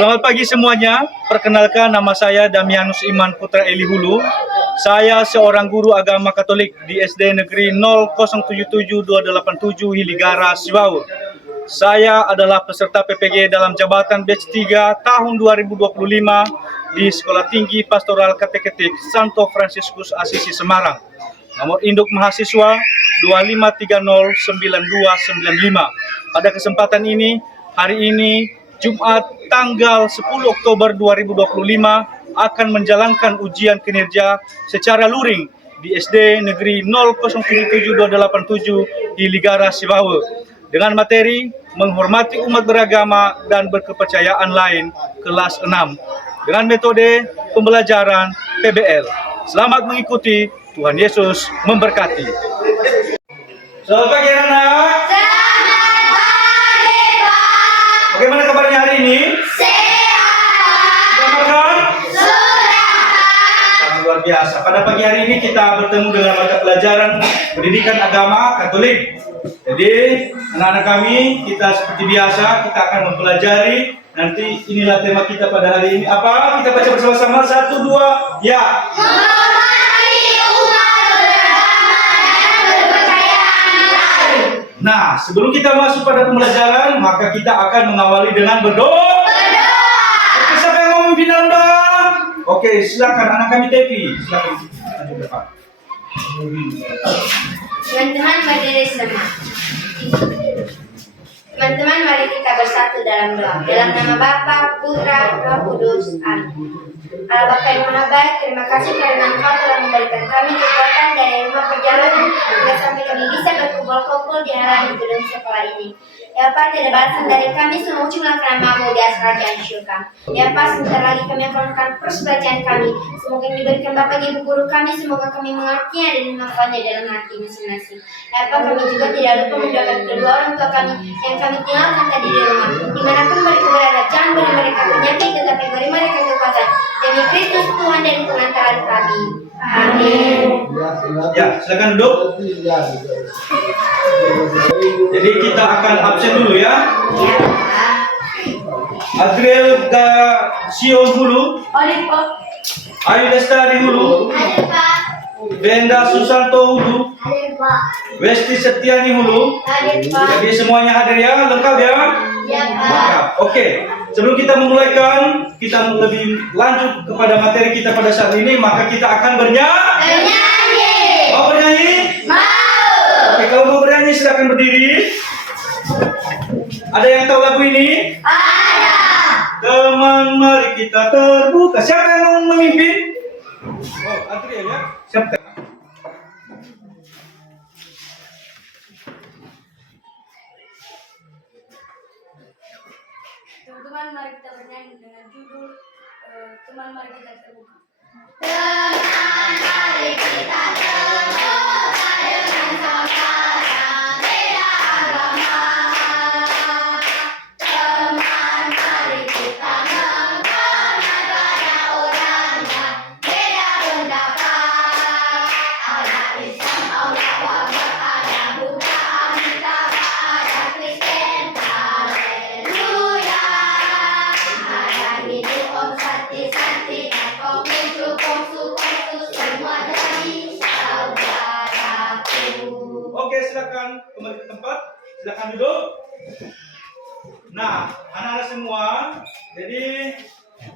Selamat pagi semuanya. Perkenalkan, nama saya Damianus Iman Putra Eli Hulu. Saya seorang guru agama Katolik di SD Negeri 0077287 Hiligara, Sibawa. Saya adalah peserta PPG dalam jabatan batch 3 tahun 2025 di Sekolah Tinggi Pastoral Kateketik Santo Fransiskus Asisi Semarang. Nomor induk mahasiswa 25309295. Pada kesempatan ini, hari ini Jumat tanggal 10 Oktober 2025 akan menjalankan ujian kinerja secara luring di SD Negeri 0077287 di Hiligara, Sibawa dengan materi menghormati umat beragama dan berkepercayaan lain kelas 6 dengan metode pembelajaran PBL. Selamat mengikuti, Tuhan Yesus memberkati. Selamat pagi anak. Selamat pagi, Pak. Bagaimana kabarnya hari ini? Sehat. Sudah makan? Sudah. Sangat luar biasa. Pada pagi hari ini kita bertemu dengan mata pelajaran pendidikan agama Katolik. Jadi anak-anak kami, kita seperti biasa kita akan mempelajari. Nanti inilah tema kita pada hari ini. Apa? Kita baca bersama-sama. 1, 2, ya. Menghormati umat beragama dan berkepercayaan lain. Nah, sebelum kita masuk pada pembelajaran, maka kita akan mengawali dengan berdoa. Oke, siapa yang mau memimpin dalam doa? Oke, silakan anak kami Tepi. Silakan maju ke depan. Teman-teman berdiri semua. Teman-teman, mari kita bersatu dalam doa. Dalam nama Bapa, Putra, Roh Kudus. Amin. Allah Bapa yang Maha Baik, terima kasih karena Engkau telah memberikan kami kekuatan dari rumah perjalanan hingga sampai kami bisa berkumpul-kumpul di halaman gedung sekolah ini. Ya Pak, tidak balasan dari kami semua cuma karena mau di atas kerajaan surga. Ya Pak, sebentar lagi kami akan melakukan bacaan kami. Semoga yang diberikan Bapak Ibu guru kami, semoga kami mengertinya dan memanfaatnya dalam hati masing-masing. Ya Pak, kami juga tidak lupa mendoakan kedua orang tua kami yang kami tinggalkan tadi di rumah. Dimanapun mereka berada, jangan beri mereka penyakit, tetapi beri mereka kekuatan. Demi Kristus Tuhan dan pengantaran kami. Amin. Ya, silakan duduk. Jadi kita akan absen dulu ya. Ya Pak. Adriel Sion Hulu, Oleh Pak. Ayu Lestari Hulu, Hadir Pak. Benda Susanto Hulu, Hadir Pak. Westi Setiani Hulu. Hadir Pak. Jadi semuanya hadir ya, lengkap ya? Ya Pak. Lengkap. Oke. Sebelum kita memulaikan, kita lebih lanjut kepada materi kita pada saat ini, maka kita akan bernyanyi. Bernyanyi. Mau bernyanyi? Mau. Oke, kalau mau bernyanyi silakan berdiri. Ada yang tahu lagu ini? Ada. Teman, mari kita terbuka. Siapa yang mau memimpin? Oh, Adriel ya. Siapa? Teman-teman, mari kita bernyanyi dengan judul Teman, mari kita terbuka. Teman, mari kita terbuka dengan saudara beda agama. Teman, mari kita menghormat pada orang yang beda pendapat. Ada Islam, Allah Akbar, ada Buddha, Amitabha, ada Kristen, Haleluya. Ada Hindu, Om Santi, dan Konghucu, semua jadi saudaraku. Oke, silakan kembali ke tempat. Silakan duduk. Nah, anak-anak semua, jadi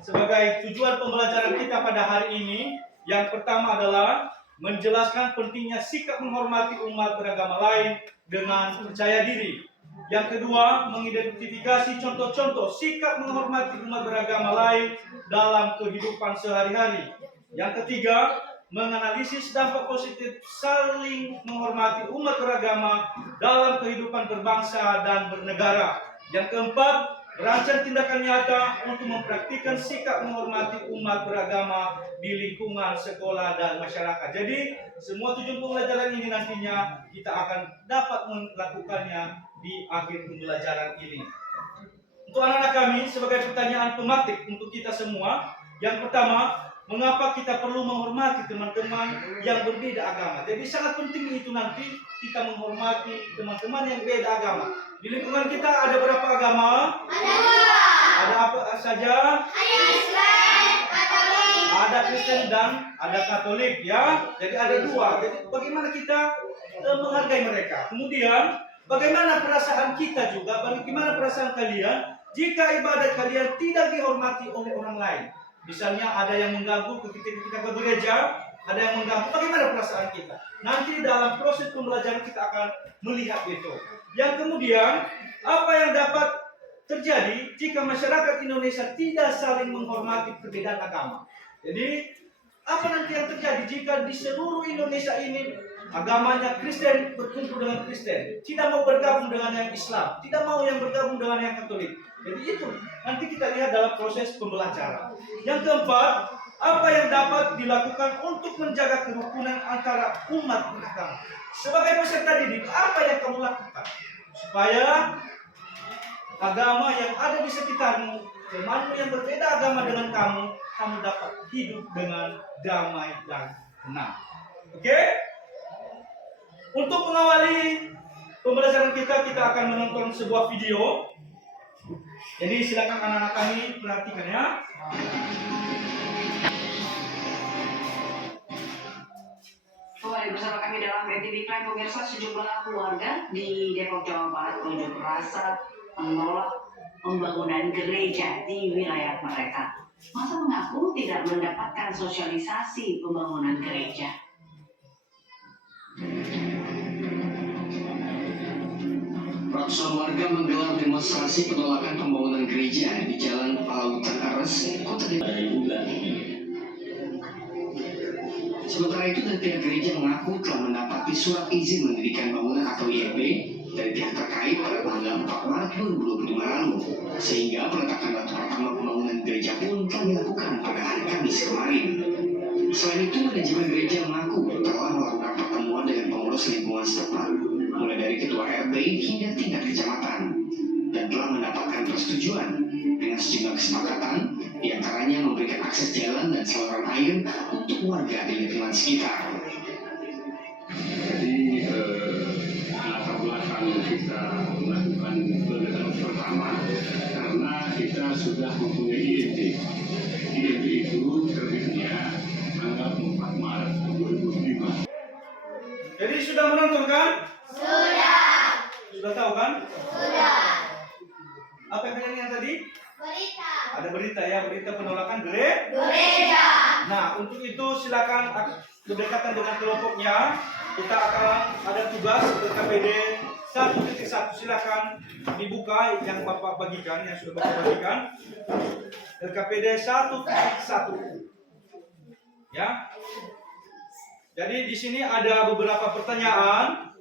sebagai tujuan pembelajaran kita pada hari ini, yang pertama adalah menjelaskan pentingnya sikap menghormati umat beragama lain dengan percaya diri. Yang kedua, mengidentifikasi contoh-contoh sikap menghormati umat beragama lain dalam kehidupan sehari-hari. Yang ketiga, menganalisis dampak positif saling menghormati umat beragama dalam kehidupan berbangsa dan bernegara. Yang keempat, merancang tindakan nyata untuk mempraktikkan sikap menghormati umat beragama di lingkungan sekolah dan masyarakat. Jadi, semua tujuan pembelajaran ini nantinya kita akan dapat melakukannya di akhir pembelajaran ini. Untuk anak-anak kami, sebagai pertanyaan pematik untuk kita semua, yang pertama, mengapa kita perlu menghormati teman-teman yang berbeda agama? Jadi sangat penting itu nanti kita menghormati teman-teman yang beda agama. Di lingkungan kita ada berapa agama? Ada dua. Ada apa saja? saja? Islam, Katolik. Ada Kristen dan ada Katolik ya. Jadi ada dua. Jadi bagaimana kita menghargai mereka? Kemudian bagaimana perasaan kita juga? Bagaimana perasaan kalian jika ibadat kalian tidak dihormati oleh orang lain? Misalnya ada yang mengganggu ketika kita ke gereja, ada yang mengganggu. Bagaimana perasaan kita? Nanti dalam proses pembelajaran kita akan melihat itu. Yang kemudian apa yang dapat terjadi jika masyarakat Indonesia tidak saling menghormati perbedaan agama? Jadi apa nanti yang terjadi jika di seluruh Indonesia ini agamanya Kristen berkumpul dengan Kristen, tidak mau bergabung dengan yang Islam, tidak mau yang bergabung dengan yang Katolik. Jadi itu nanti kita lihat dalam proses pembelajaran. Yang keempat, apa yang dapat dilakukan untuk menjaga kerukunan antara umat beragama? Sebagai peserta didik, apa yang kamu lakukan supaya agama yang ada di sekitarmu, temanmu yang berbeda agama dengan kamu dapat hidup dengan damai dan tenang. Oke? Untuk mengawali pembelajaran kita akan menonton sebuah video. Jadi silakan anak-anak kami perhatikan ya. Kembali bersama kami dalam MTV Prime, pemirsa. Sejumlah keluarga di Depok, Jawa Barat unjuk rasa menolak pembangunan gereja di wilayah mereka. Masa mengaku tidak mendapatkan sosialisasi pembangunan gereja. Ratusan warga menggelar demonstrasi penolakan pembangunan gereja di Jalan Palautan Ares, Kota Depok. Sementara itu, dari pihak gereja mengaku telah mendapati surat izin mendirikan bangunan atau IMB dari pihak terkait pada tanggal 4 Maret 2025 lalu, sehingga peletakan batu pertama pembangunan gereja pun telah dilakukan pada hari Kamis kemarin. Selain itu, manajemen gereja mengaku telah melakukan pertemuan dengan pengurus lingkungan setempat, mulai dari ketua RT hingga tingkat kecamatan, dan telah mendapatkan persetujuan dengan sejumlah kesepakatan, diantaranya memberikan akses jalan dan saluran air untuk warga di lingkungan sekitar. Jadi latar belakang kita melakukan peledakan pertama karena kita sudah mempunyai IMB. IMB itu terbitnya tanggal 4 Maret 2005. Jadi sudah menonton kan? Sudah. Sudah tahu kan? Sudah. Apa yang kalian lihat tadi? Berita. Ada berita ya, berita penolakan gereja. Nah, untuk itu silakan berdekatan dengan kelompoknya. Kita akan ada tugas LKPD 1.1. Silakan dibuka yang Bapak bagikan, yang sudah Bapak bagikan. LKPD 1.1. Ya. Jadi di sini ada beberapa pertanyaan.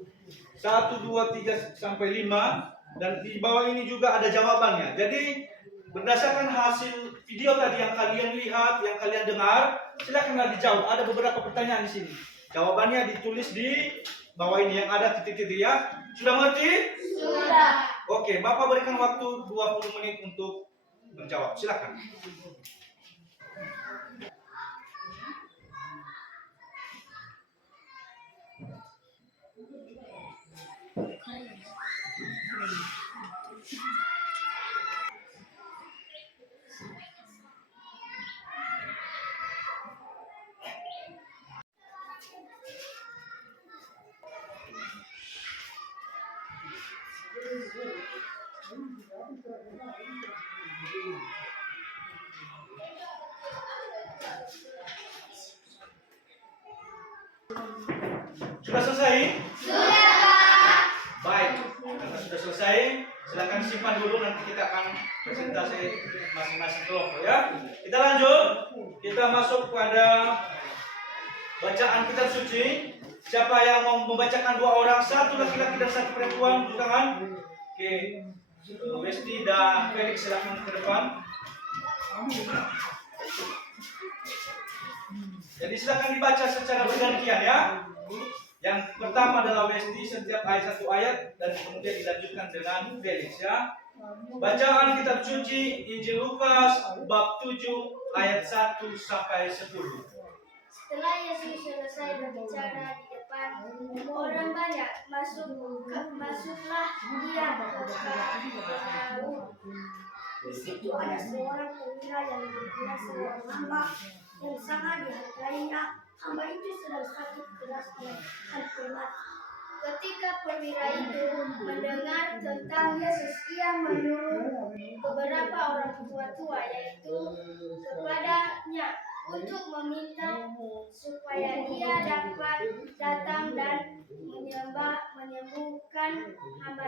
1, 2, 3 sampai 5, dan di bawah ini juga ada jawabannya. Jadi berdasarkan hasil video tadi yang kalian lihat, yang kalian dengar, silakanlah dijawab. Ada beberapa pertanyaan di sini. Jawabannya ditulis di bawah ini yang ada titik-titik ya. Sudah mengerti? Sudah. Oke, Bapak berikan waktu 20 menit untuk menjawab. Silakan. Sudah selesai? Sudah, Pak. Baik, karena sudah selesai, silakan simpan dulu, nanti kita akan presentasi masing-masing kelompok ya. Kita lanjut, kita masuk pada bacaan kitab suci. Siapa yang mau membacakan 2 orang, 1 laki-laki dan 1 perempuan, buka tangan. Oke, Westi dan Felix silakan ke depan. Jadi silakan dibaca secara bergantian ya. Yang pertama adalah Westi, setiap ayat 1 ayat, dan kemudian dilanjutkan dengan Felix ya. Bacaan kitab suci Injil Lukas bab 7 ayat 1 sampai 10. Setelah Yesus selesai berbicara di depan orang banyak, masuklah dia ke perahu Di situ ada seorang perwira yang bergerak seorang hamba yang sangat dihargainya. Hamba itu sedang sakit keras dan hampir mati. Ketika perwira itu mendengar tentang Yesus, ia menyuruh beberapa orang tua-tua yaitu kepadanya untuk meminta supaya ia dapat datang dan menyembuhkan hamba.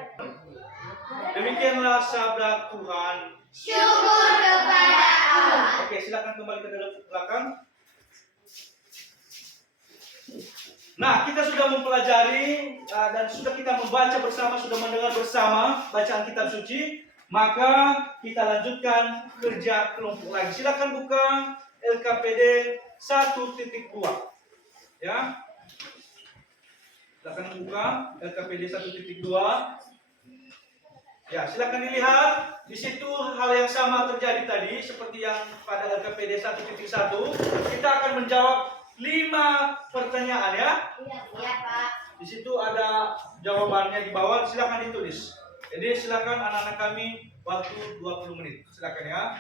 Demikianlah sabda Tuhan. Syukur kepada Allah. Oke, silakan kembali ke dalam belakang. Nah, kita sudah mempelajari dan sudah kita membaca bersama, sudah mendengar bersama bacaan kitab suci. Maka kita lanjutkan kerja kelompok lagi. Silakan buka LKPD 1.2. Ya. Silakan buka LKPD 1.2. Ya, silakan dilihat. Di situ hal yang sama terjadi tadi seperti yang pada LKPD 1.1. Kita akan menjawab 5 pertanyaan ya. Iya, Pak. Di situ ada jawabannya di bawah, silakan ditulis. Jadi silakan anak-anak kami waktu 20 menit. Silakan ya.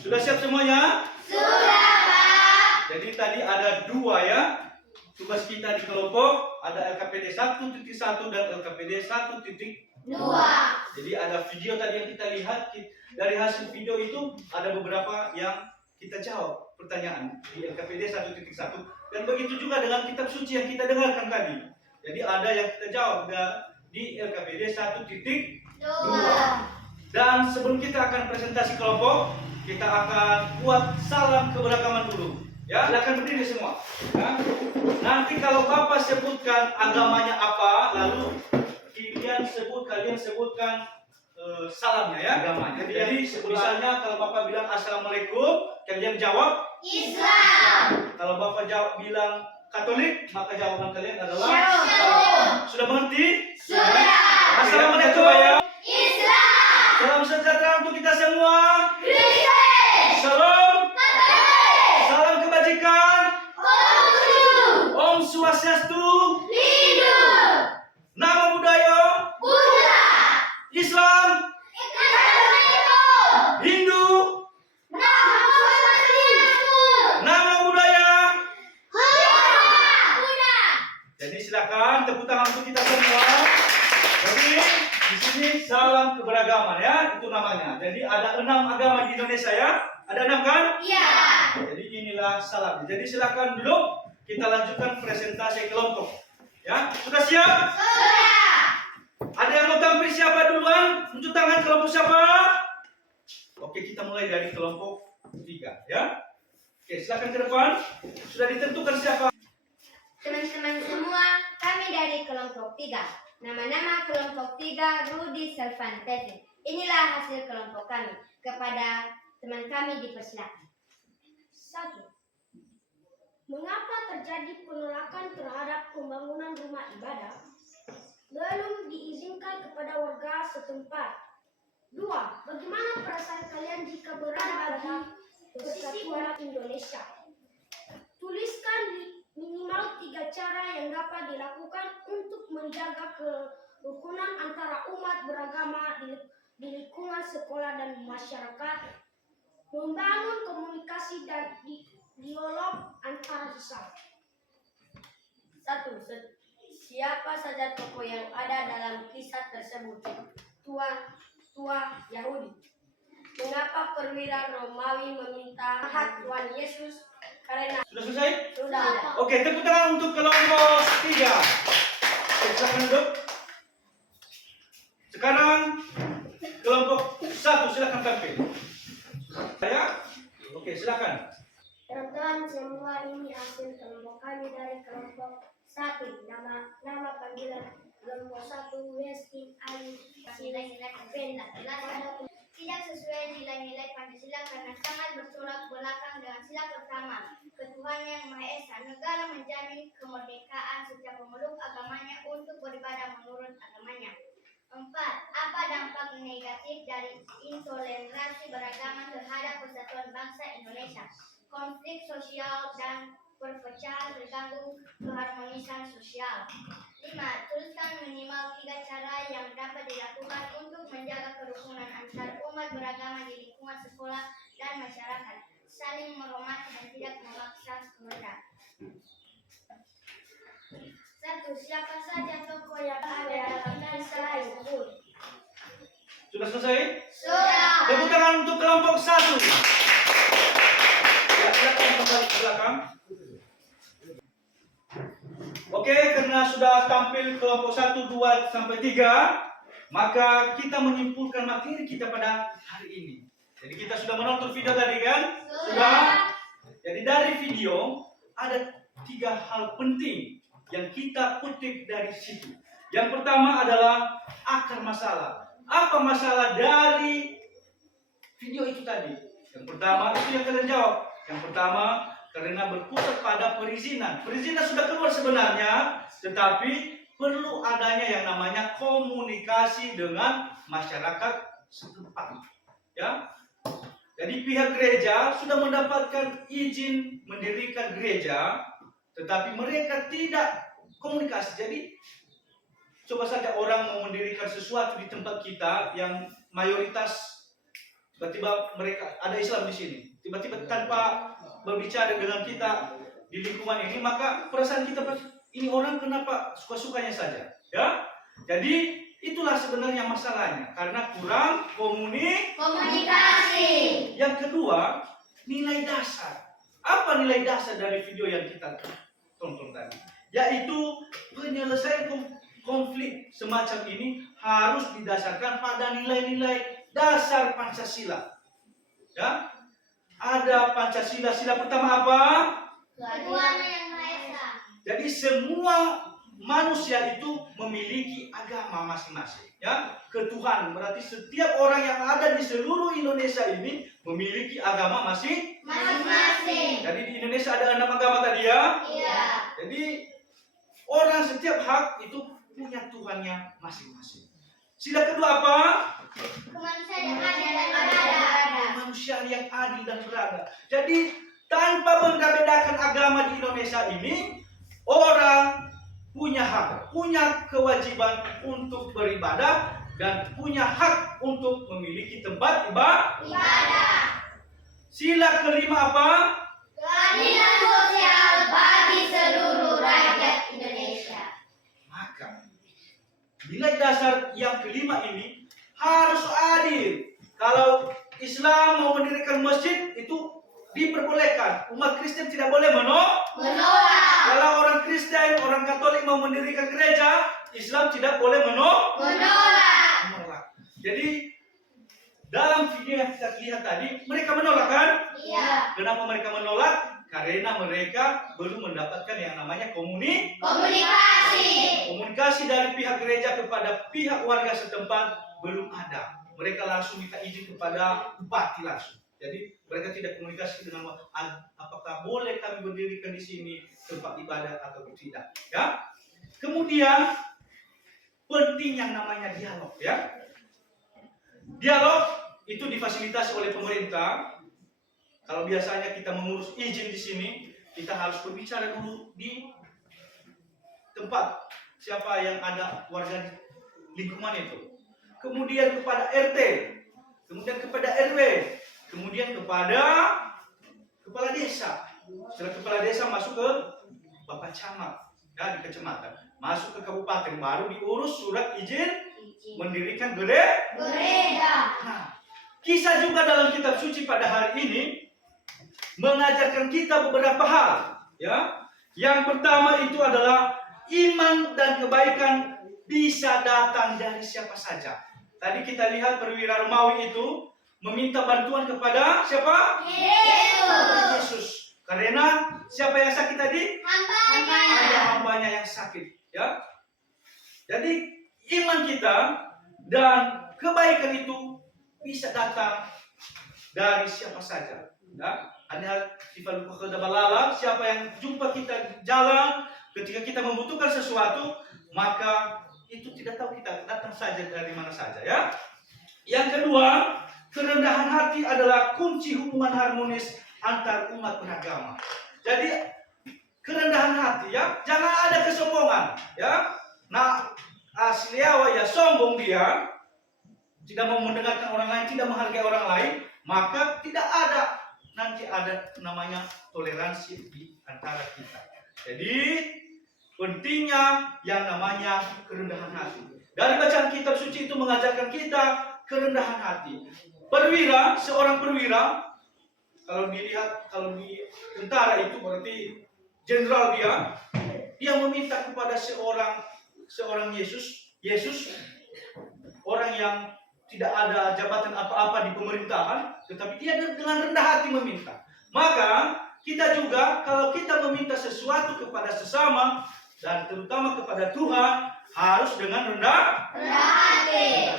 Sudah siap semuanya? Sudah, Pak. Jadi tadi ada 2 ya. Tugas kita di kelompok ada LKPD 1.1 dan LKPD 1.2. Jadi ada video tadi yang kita lihat. Dari hasil video itu ada beberapa yang kita jawab pertanyaan di LKPD 1.1. Dan begitu juga dengan kitab suci yang kita dengarkan tadi. Jadi ada yang kita jawab di LKPD 1.2. Dan sebelum kita akan presentasi kelompok, kita akan buat salam keberagaman dulu. Ya, silakan berdiri semua. Ya. Nanti kalau Bapak sebutkan agamanya apa, lalu kalian sebutkan salamnya ya, agamanya. Jadi misalnya kalau Bapak bilang Assalamualaikum, kalian jawab Islam. Kalau Bapak bilang Katolik, maka jawaban kalian adalah Shalom. Sudah mengerti? Sudah. Assalamualaikum ya. Islam. Salam sejahtera untuk kita semua. Kristen. Salam. Katolik. Salam kebajikan. Konghucu. Om Swastiastu. Hidup. Nama budaya. Buddha. Islam. Katolik. Hindu. Nama Swastiastu. Nama budaya. Buddha. Jadi silakan tepuk tangan untuk kita semua. Jadi di sini salam keberagaman ya, itu namanya. Jadi ada 6 agama di Indonesia ya. Ada 6 kan? Iya. Jadi inilah salam. Jadi silakan duduk. Kita lanjutkan presentasi kelompok. Ya, sudah siap? Sudah. Ada yang mau tampil siapa duluan? Tunjuk tangan kelompok siapa? Oke, kita mulai dari kelompok 3 ya. Oke, silakan ke depan. Sudah ditentukan siapa? Teman-teman semua, kami dari kelompok 3. Nama-nama kelompok 3 Rudi Selvan-Tevin. Inilah hasil kelompok kami. Kepada teman kami dipersilakan. 1. Mengapa terjadi penolakan terhadap pembangunan rumah ibadah? Belum diizinkan kepada warga setempat. 2. Bagaimana perasaan kalian jika berada di Persatuan Indonesia? Tuliskan minimal 3 cara yang dapat dilakukan untuk menjaga kerukunan antara umat beragama di lingkungan sekolah dan masyarakat. Membangun komunikasi dan dialog antar sesama. 1. Siapa saja tokoh yang ada dalam kisah tersebut? Tua Yahudi. Mengapa perwira Romawi meminta hak Tuhan Yesus? Karena Sudah selesai? sudah. Oke, tepuk tangan untuk kelompok 3. Silakan duduk. Sekarang kelompok 1 silakan tampil. Saya? Oke, silakan. Teman-teman semua, ini hasil kelompok kami dari kelompok 1. Nama panggilan kelompok 1 Westin Ali Nilai-nilai Pancasila tidak sesuai nilai-nilai Pancasila karena sangat bertolak belakang dengan sila pertama, ketuhanan yang Maha Esa. Negara menjamin kemerdekaan setiap pemeluk agamanya untuk beribadah menurut agamanya. 4. Apa dampak negatif dari intoleransi beragama terhadap persatuan bangsa Indonesia? Konflik sosial dan perpecahan terganggu keharmonisan sosial. 5. Tuliskan minimal 3 cara yang dapat dilakukan untuk menjaga kerukunan antar umat beragama di lingkungan sekolah dan masyarakat. Saling menghormati dan tidak memaksa kehendak. 1. Siapa saja tokoh yang ada dalam kisah tersebut? Sudah selesai? Sudah. Tepuk tangan untuk kelompok 1. Ya, silakan kembali ke belakang. Oke, karena sudah tampil kelompok 1, 2, sampai 3, maka kita menyimpulkan materi kita pada hari ini. Jadi kita sudah menonton video tadi kan? Sudah. Jadi dari video ada 3 hal penting yang kita kutip dari situ. Yang pertama adalah akar masalah. Apa masalah dari video itu tadi? Yang pertama itu yang kalian jawab. Yang pertama, karena berpusat pada perizinan. Perizinan sudah keluar sebenarnya, tetapi perlu adanya yang namanya komunikasi dengan masyarakat setempat. Ya. Jadi pihak gereja sudah mendapatkan izin mendirikan gereja, tetapi mereka tidak komunikasi. Jadi coba saja orang mau mendirikan sesuatu di tempat kita yang mayoritas tiba-tiba mereka ada Islam di sini. Tiba-tiba tanpa berbicara dengan kita di lingkungan ini, maka perasaan kita ini orang kenapa suka-sukanya saja, ya? Jadi itulah sebenarnya masalahnya karena kurang Komunikasi. Yang kedua, nilai dasar. Apa nilai dasar dari video yang kita tonton tadi? Yaitu penyelesaian konflik semacam ini harus didasarkan pada nilai-nilai dasar Pancasila. Ya? Ada Pancasila, sila pertama apa? Ketuhanan yang Maha Esa. Jadi semua manusia itu memiliki agama masing-masing. Ya, ketuhanan berarti setiap orang yang ada di seluruh Indonesia ini memiliki agama Masing-masing. Jadi di Indonesia ada 6 agama tadi ya. Iya. Jadi orang setiap hak itu punya Tuhannya masing-masing. Sila kedua apa? Kemanusiaan yang adil dan beradab. Kemanusiaan yang adil dan beradab. Jadi tanpa membedakan agama di Indonesia ini, orang punya hak, punya kewajiban untuk beribadah dan punya hak untuk memiliki tempat Ibadah. Sila kelima apa? Keadilan sosial bagi seluruh rakyat Indonesia. Maka nilai dasar yang kelima ini harus adil. Kalau Islam mau mendirikan masjid itu diperbolehkan. Umat Kristen tidak boleh menolak. Kalau orang Kristen, orang Katolik mau mendirikan gereja, Islam tidak boleh menolak. Jadi dalam video yang kita lihat tadi, mereka menolak kan? Iya. Kenapa mereka menolak? Karena mereka belum mendapatkan yang namanya Komunikasi. komunikasi dari pihak gereja kepada pihak warga setempat belum ada. Mereka langsung minta izin kepada bupati langsung. Jadi mereka tidak komunikasi dengan apakah boleh kami berdirikan di sini tempat ibadah atau tidak. Ya. Kemudian penting yang namanya dialog. Ya. Dialog itu difasilitasi oleh pemerintah. Kalau biasanya kita mengurus izin di sini, kita harus berbicara dulu di tempat siapa yang ada warga di lingkungan itu. Kemudian kepada RT, kemudian kepada RW, kemudian kepada kepala desa. Setelah kepala desa masuk ke Bapak Camat, ya, di kecamatan, masuk ke kabupaten, baru diurus surat izin mendirikan gereja. Nah, kisah juga dalam kitab suci pada hari ini mengajarkan kita beberapa hal. Ya, yang pertama itu adalah iman dan kebaikan bisa datang dari siapa saja. Tadi kita lihat perwira Romawi itu meminta bantuan kepada siapa? Yesus. Yesus. Karena siapa yang sakit tadi? Hambanya. Ada hambanya yang sakit, ya. Jadi iman kita dan kebaikan itu bisa datang dari siapa saja, ya. Hanya sifat balala, siapa yang jumpa kita jalan ketika kita membutuhkan sesuatu, maka itu tidak tahu kita datang saja dari mana saja, ya. Yang kedua, kerendahan hati adalah kunci hubungan harmonis antar umat beragama. Jadi kerendahan hati, ya, jangan ada kesombongan, ya. Nah, asliawa ya sombong dia, tidak mau mendengarkan orang lain, tidak menghargai orang lain, maka tidak ada nanti ada namanya toleransi di antara kita. Jadi pentingnya yang namanya kerendahan hati. Dari bacaan kitab suci itu mengajarkan kita kerendahan hati. Perwira, seorang perwira, kalau dilihat, kalau di tentara itu berarti jenderal dia meminta kepada seorang Yesus, orang yang tidak ada jabatan apa-apa di pemerintahan, tetapi dia dengan rendah hati meminta. Maka kita juga kalau kita meminta sesuatu kepada sesama dan terutama kepada Tuhan harus dengan rendah hati.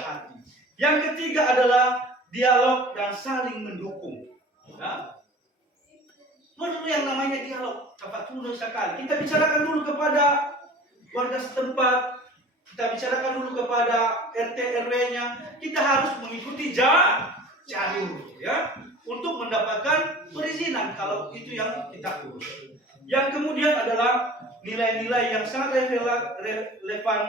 Yang ketiga adalah dialog dan saling mendukung. Ya. Menurut yang namanya dialog, dapat tunda sekali. Kita bicarakan dulu kepada warga setempat, kita bicarakan dulu kepada RT RW-nya. Kita harus mengikuti jalur, ya, untuk mendapatkan perizinan kalau itu yang kita urus. Yang kemudian adalah nilai-nilai yang sangat relevan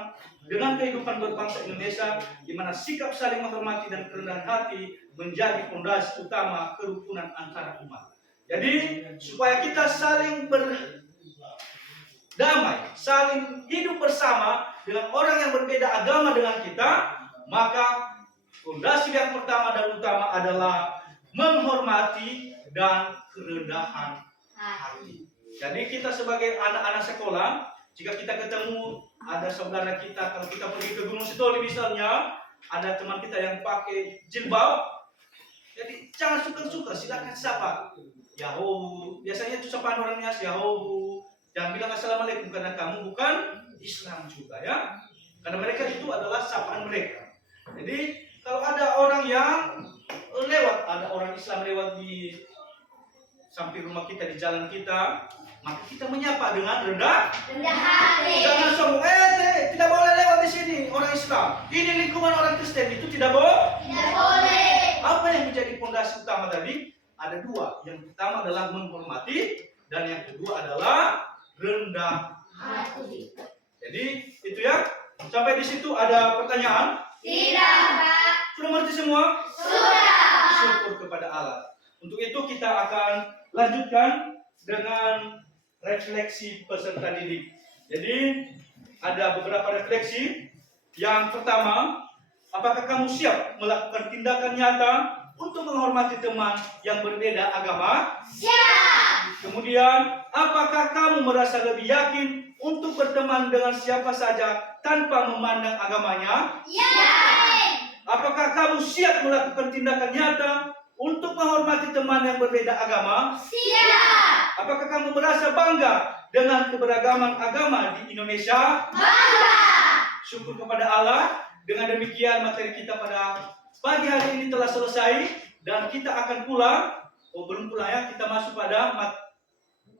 dengan kehidupan berbangsa Indonesia, di mana sikap saling menghormati dan kerendahan hati menjadi fondasi utama kerukunan antara umat. Jadi supaya kita saling berdamai, saling hidup bersama dengan orang yang berbeda agama dengan kita, maka fondasi yang pertama dan utama adalah menghormati dan kerendahan hati. Jadi kita sebagai anak-anak sekolah, jika kita ketemu ada saudara kita, kalau kita pergi ke Gunung Sitoli misalnya, ada teman kita yang pakai jilbab, jadi jangan suka-suka, silakan sapa. Yaho, biasanya itu sapaan orangnya Yaho. Jangan bilang assalamualaikum karena kamu bukan Islam juga, ya. Karena mereka itu adalah sapaan mereka. Jadi kalau ada orang yang lewat, ada orang Islam lewat di samping rumah kita, di jalan kita, maka kita menyapa dengan rendah hati. Jangan sombong, tidak boleh lewat di sini orang Islam. Ini lingkungan orang Kristen, itu tidak boleh. Apa yang menjadi fondasi utama tadi? Ada dua. Yang pertama adalah menghormati, dan yang kedua adalah rendah hati. Jadi itu, ya. Sampai di situ ada pertanyaan? Tidak, Pak. Sudah mengerti semua? Sudah. Syukur kepada Allah. Untuk itu kita akan lanjutkan dengan refleksi peserta didik. Jadi ada beberapa refleksi. Yang pertama, apakah kamu siap melakukan tindakan nyata untuk menghormati teman yang berbeda agama? Siap. Kemudian, apakah kamu merasa lebih yakin untuk berteman dengan siapa saja tanpa memandang agamanya? Yakin. Apakah kamu siap melakukan tindakan nyata untuk menghormati teman yang berbeda agama? Siap. Apakah kamu merasa bangga dengan keberagaman agama di Indonesia? Bangga. Syukur kepada Allah. Dengan demikian materi kita pada pagi hari ini telah selesai dan kita akan pulang. Belum pulang, ya, kita masuk pada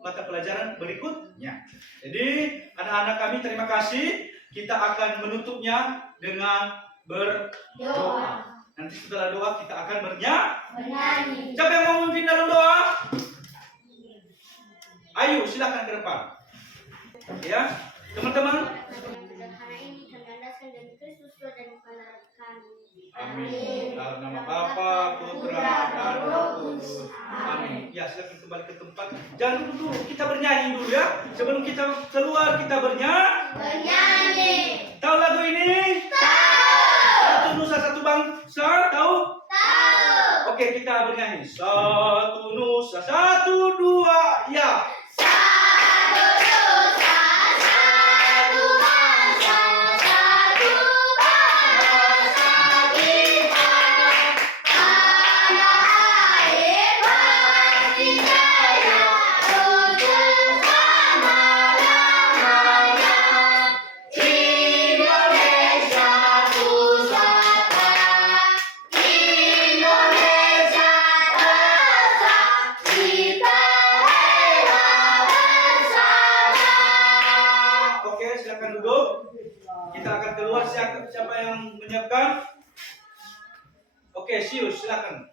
mata pelajaran berikutnya. Jadi anak-anak kami terima kasih. Kita akan menutupnya dengan berdoa. Nanti setelah doa kita akan Bernyanyi. Siapa yang mau memimpin dalam doa? Ayo silakan ke depan. Ya, teman-teman. Sederhana ini tergandaskan dari Kristus dan kepada kami. Amin. Dalam nama Bapa, Putra, dan Roh Kudus. Amin. Ya, silakan kembali ke tempat. Jangan dulu, kita bernyanyi dulu, ya. Sebelum kita keluar kita Bernyanyi. Tahu lagu ini? Tahu. Satu Nusa Satu Bangsa, tahu? Tahu. Oke, kita bernyanyi. Satu Nusa, satu, dua, ya. Satu nusa, satu bangsa, satu bangsa di tanah air bersih jaya. menyiapkan? Oke, sius silakan.